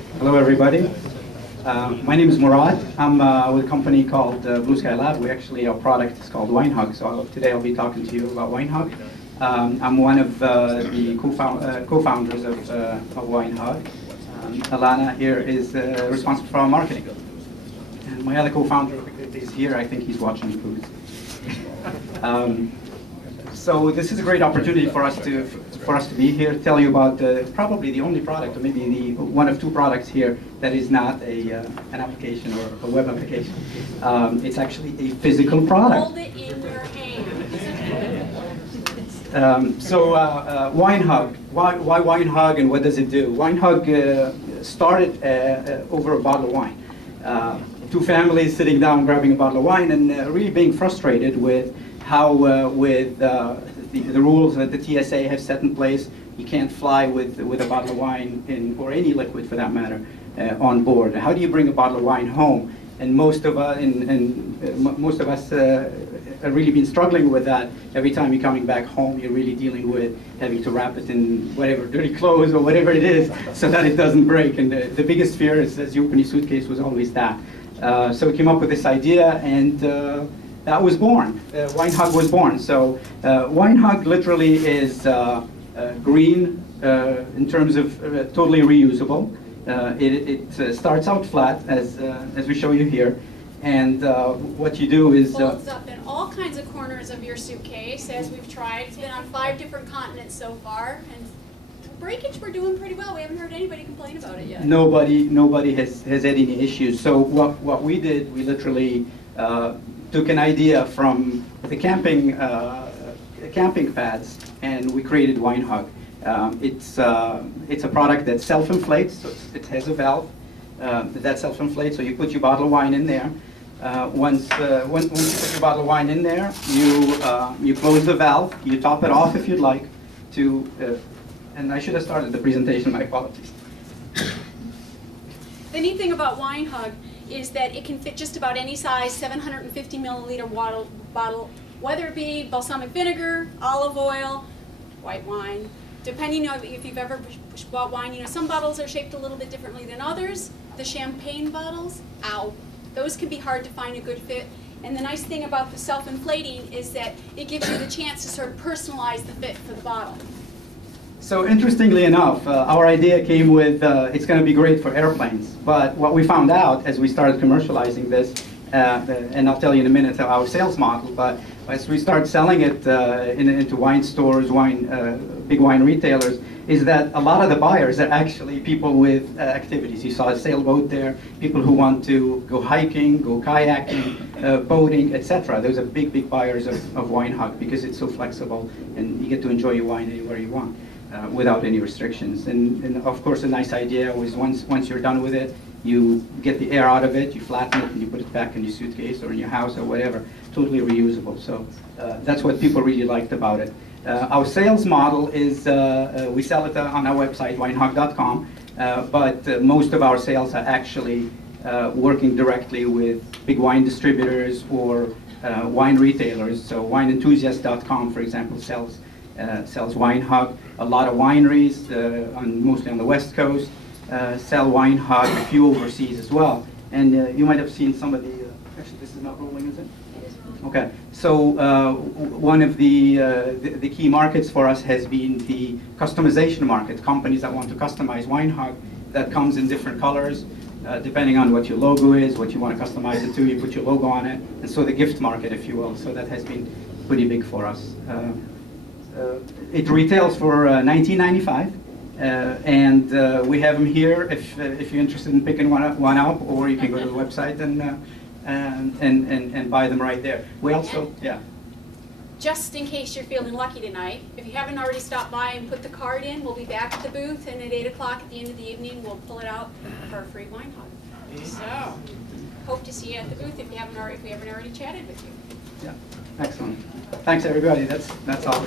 Hello, everybody. My name is Murad. I'm with a company called Blue Sky Lab. Our product is called WineHug. So today I'll be talking to you about WineHug. I'm one of the co-founders of WineHug. Alana here is responsible for our marketing. And my other co-founder is here. I think he's watching the booth. So this is a great opportunity for us to be here, tell you about probably the only product, or maybe the one of two products here that is not an application or a web application. It's actually a physical product. Hold it in your hand. WineHug. Why WineHug, and what does it do? WineHug started over a bottle of wine. Two families sitting down, grabbing a bottle of wine, and really being frustrated with how with the rules that the TSA have set in place, you can't fly with a bottle of wine or any liquid for that matter on board. How do you bring a bottle of wine home? And most of us have really been struggling with that. Every time you're coming back home, you're really dealing with having to wrap it in whatever, dirty clothes or whatever it is, so that it doesn't break. And the biggest fear is, as you open your suitcase, was always that. So we came up with this idea, and that was born. WineHug was born. So WineHug literally is green in terms of totally reusable. It starts out flat, as we show you here, and what you do is folds up in all kinds of corners of your suitcase, as we've tried. It's been on 5 different continents so far, and breakage we're doing pretty well. We haven't heard anybody complain about it yet. Nobody has had any issues. So what we did, we literally took an idea from the camping pads, and we created WineHug. It's a product that self-inflates, so it has a valve that self-inflates, so you put your bottle of wine in there. Once you put your bottle of wine in there, you close the valve, you top it off if you'd like to, and I should have started the presentation, my apologies. The neat thing about WineHug is that it can fit just about any size 750 milliliter bottle, whether it be balsamic vinegar, olive oil, white wine. Depending on if you've ever bought wine, you know, some bottles are shaped a little bit differently than others. The champagne bottles, those can be hard to find a good fit. And the nice thing about the self-inflating is that it gives you the chance to sort of personalize the fit for the bottle. So interestingly enough, our idea came with, it's going to be great for airplanes. But what we found out as we started commercializing this, and I'll tell you in a minute our sales model, but as we start selling it into wine stores, big wine retailers, is that a lot of the buyers are actually people with activities. You saw a sailboat there, people who want to go hiking, go kayaking, boating, etc. Those are big buyers of WineHug because it's so flexible and you get to enjoy your wine anywhere you want. Without any restrictions. And of course, a nice idea was once you're done with it, you get the air out of it, you flatten it, and you put it back in your suitcase or in your house or whatever. Totally reusable. So that's what people really liked about it. Our sales model is we sell it on our website, winehug.com, but most of our sales are actually working directly with big wine distributors or wine retailers. So wineenthusiast.com, for example, sells WineHug. A lot of wineries, mostly on the West Coast, sell WineHug, a few overseas as well. And you might have seen some of the, actually this is not rolling, is it? It is rolling. Okay, so one of the key markets for us has been the customization market, companies that want to customize WineHug that comes in different colors, depending on what your logo is, what you want to customize it to, you put your logo on it, and so the gift market, if you will. So that has been pretty big for us. It retails for $19.95, and we have them here if you're interested in picking one up, or you can go to the website and buy them right there. We also, Just in case you're feeling lucky tonight, if you haven't already stopped by and put the card in, we'll be back at the booth, and at 8 o'clock at the end of the evening, we'll pull it out for a free WineHug. So, hope to see you at the booth if we haven't already chatted with you. Yeah, excellent. Thanks everybody. That's all.